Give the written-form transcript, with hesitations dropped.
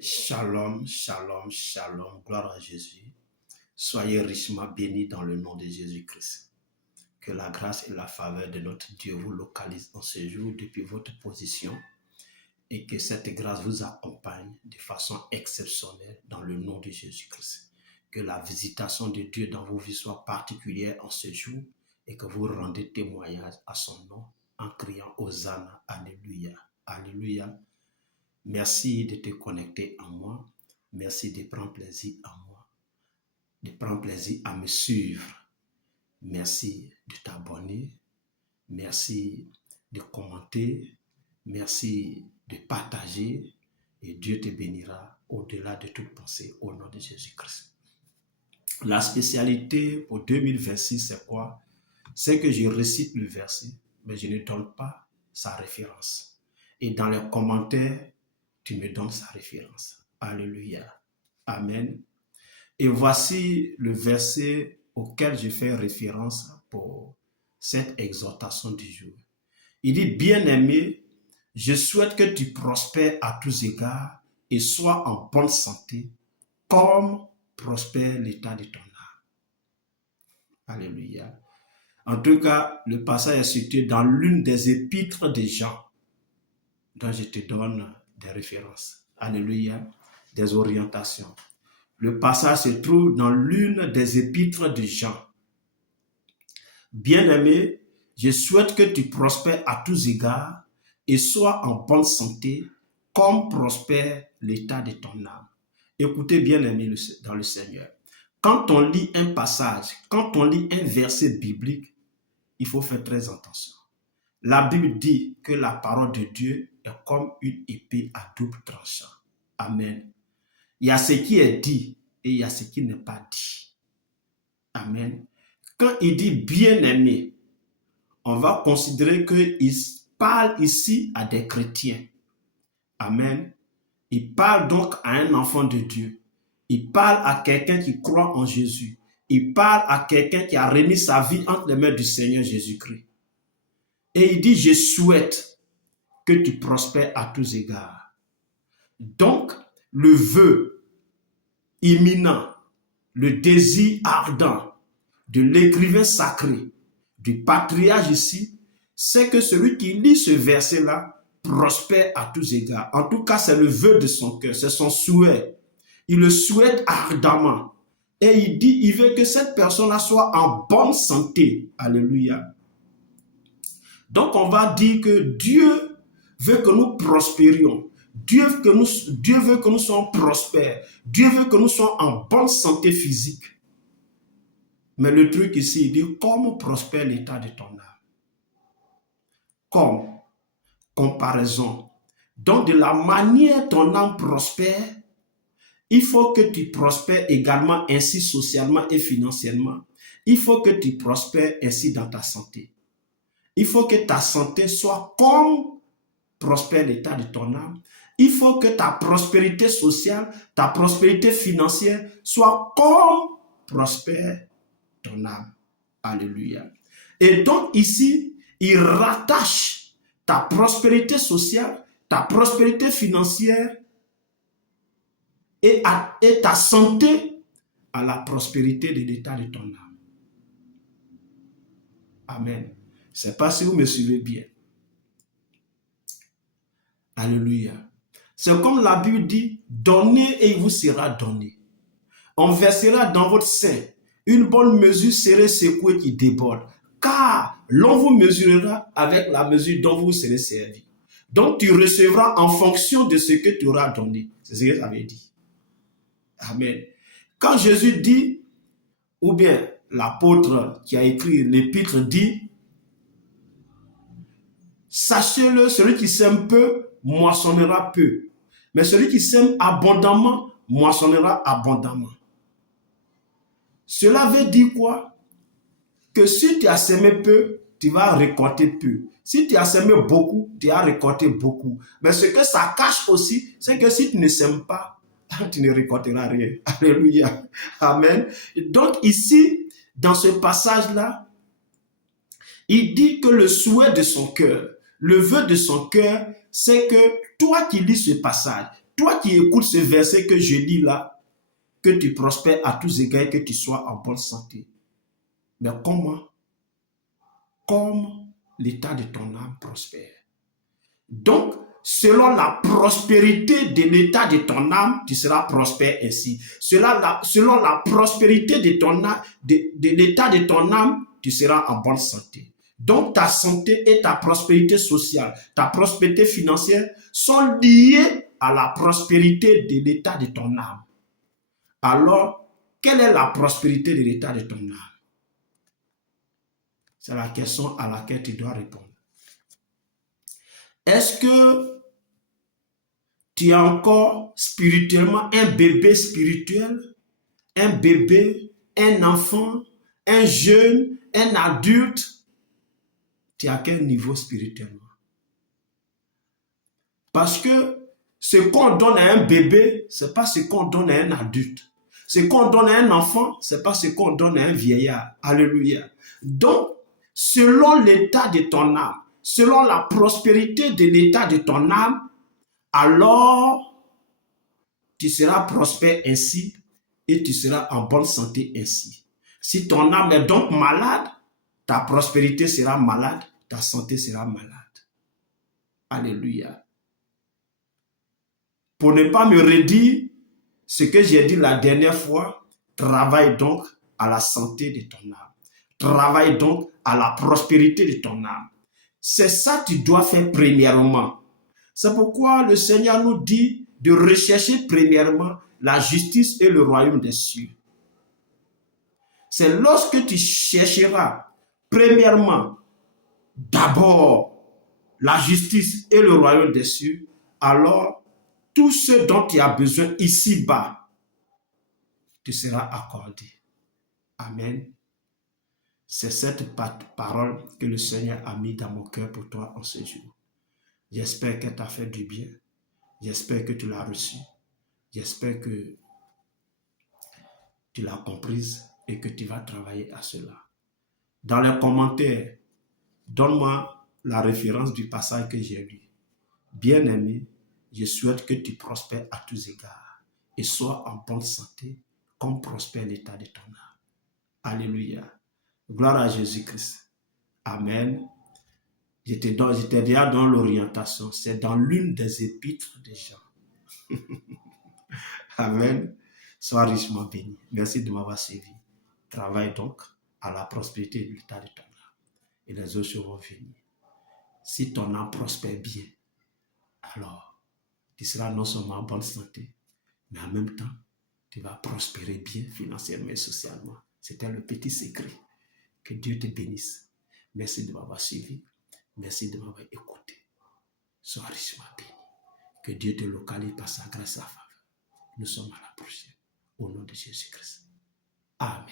Shalom, shalom, shalom, gloire à Jésus. Soyez richement bénis dans le nom de Jésus-Christ. Que la grâce et la faveur de notre Dieu vous localisent en ce jour depuis votre position et que cette grâce vous accompagne de façon exceptionnelle dans le nom de Jésus-Christ. Que la visitation de Dieu dans vos vies soit particulière en ce jour et que vous rendez témoignage à son nom en criant Hosanna, Alléluia, Alléluia. Merci de te connecter à moi. Merci de prendre plaisir à moi, de prendre plaisir à me suivre. Merci de t'abonner. Merci de commenter. Merci de partager. Et Dieu te bénira au-delà de toute pensée au nom de Jésus-Christ. La spécialité pour 2026, c'est quoi? C'est que je récite le verset, mais je ne donne pas sa référence. Et dans les commentaires, tu me donnes sa référence. Alléluia. Amen. Et voici le verset auquel je fais référence pour cette exhortation du jour. Il dit, bien-aimé, je souhaite que tu prospères à tous égards et sois en bonne santé, comme prospère l'état de ton âme. Alléluia. En tout cas, le passage est situé dans l'une des épîtres de Jean, dont je te donne des références. Alléluia, des orientations. Le passage se trouve dans l'une des épîtres de Jean. Bien-aimé, je souhaite que tu prospères à tous égards et sois en bonne santé, comme prospère l'état de ton âme. Écoutez, bien-aimé dans le Seigneur. Quand on lit un passage, quand on lit un verset biblique, il faut faire très attention. La Bible dit que la parole de Dieu est comme une épée à double tranchant. Amen. Il y a ce qui est dit et il y a ce qui n'est pas dit. Amen. Quand il dit bien-aimé, on va considérer qu'il parle ici à des chrétiens. Amen. Il parle donc à un enfant de Dieu. Il parle à quelqu'un qui croit en Jésus. Il parle à quelqu'un qui a remis sa vie entre les mains du Seigneur Jésus-Christ. Et il dit, je souhaite que tu prospères à tous égards. Donc, le vœu imminent, le désir ardent de l'écrivain sacré, du patriarche ici, c'est que celui qui lit ce verset-là prospère à tous égards. En tout cas, c'est le vœu de son cœur, c'est son souhait. Il le souhaite ardemment. Et il dit, il veut que cette personne-là soit en bonne santé. Alléluia. Donc, on va dire que Dieu veut que nous prospérions. Dieu veut que nous soyons prospères. Dieu veut que nous soyons en bonne santé physique. Mais le truc ici, il dit, comment prospère l'état de ton âme? Comme comparaison. Donc, de la manière ton âme prospère, il faut que tu prospères également ainsi socialement et financièrement. Il faut que tu prospères ainsi dans ta santé. Il faut que ta santé soit comme prospère l'état de ton âme. Il faut que ta prospérité sociale, ta prospérité financière soit comme prospère ton âme. Alléluia. Et donc ici, il rattache ta prospérité sociale, ta prospérité financière et ta santé à la prospérité de l'état de ton âme. Amen. Je ne sais pas si vous me suivez bien. Alléluia. C'est comme la Bible dit, donnez et il vous sera donné. On versera dans votre sein une bonne mesure serrée, secouée qui déborde. Car l'on vous mesurera avec la mesure dont vous serez servi. Donc tu recevras en fonction de ce que tu auras donné. C'est ce que ça veut dire. Amen. Quand Jésus dit, ou bien l'apôtre qui a écrit l'épître dit, sachez-le, celui qui sème peu, moissonnera peu. Mais celui qui sème abondamment, moissonnera abondamment. Cela veut dire quoi? Que si tu as semé peu, tu vas récolter peu. Si tu as semé beaucoup, tu vas récolter beaucoup. Mais ce que ça cache aussi, c'est que si tu ne sèmes pas, tu ne récolteras rien. Alléluia. Amen. Donc ici, dans ce passage-là, il dit que le souhait de son cœur, le vœu de son cœur, c'est que toi qui lis ce passage, Toi qui écoutes ce verset que je lis là, que tu prospères à tous égards, que tu sois en bonne santé. Mais comment? Comme l'état de ton âme prospère. Donc, selon la prospérité de l'état de ton âme, tu seras prospère ainsi. Selon la prospérité de ton âme, de l'état de ton âme, tu seras en bonne santé. Donc, ta santé et ta prospérité sociale, ta prospérité financière sont liées à la prospérité de l'état de ton âme. Alors, quelle est la prospérité de l'état de ton âme? C'est la question à laquelle tu dois répondre. Est-ce que tu es encore spirituellement un bébé spirituel, un bébé, un enfant, un jeune, un adulte? Tu es à quel niveau spirituellement? Parce que ce qu'on donne à un bébé, ce n'est pas ce qu'on donne à un adulte. Ce qu'on donne à un enfant, ce n'est pas ce qu'on donne à un vieillard. Alléluia. Donc, selon l'état de ton âme, selon la prospérité de l'état de ton âme, alors tu seras prospère ainsi et tu seras en bonne santé ainsi. Si ton âme est donc malade, ta prospérité sera malade, ta santé sera malade. Alléluia. Pour ne pas me redire ce que j'ai dit la dernière fois, travaille donc à la santé de ton âme. Travaille donc à la prospérité de ton âme. C'est ça que tu dois faire premièrement. C'est pourquoi le Seigneur nous dit de rechercher premièrement la justice et le royaume des cieux. C'est lorsque tu chercheras premièrement, d'abord, la justice et le royaume des cieux, alors tout ce dont tu as besoin ici-bas te sera accordé. Amen. C'est cette parole que le Seigneur a mis dans mon cœur pour toi en ce jour. J'espère qu'elle t'a fait du bien. J'espère que tu l'as reçu. J'espère que tu l'as comprise et que tu vas travailler à cela. Dans les commentaires, donne-moi la référence du passage que j'ai lu. Bien-aimé, je souhaite que tu prospères à tous égards et sois en bonne santé comme prospère l'état de ton âme. Alléluia. Gloire à Jésus-Christ. Amen. J'étais déjà dans l'orientation. C'est dans l'une des épîtres des gens. Amen. Sois richement béni. Merci de m'avoir suivi. Travaille donc à la prospérité de l'état de ton âme. Et les autres vont venir. Si ton âme prospère bien, alors tu seras non seulement en bonne santé, mais en même temps, tu vas prospérer bien financièrement et socialement. C'était le petit secret. Que Dieu te bénisse. Merci de m'avoir suivi. Merci de m'avoir écouté. Sois richement béni. Que Dieu te localise par sa grâce et sa faveur. Nous sommes à la prochaine. Au nom de Jésus-Christ. Amen.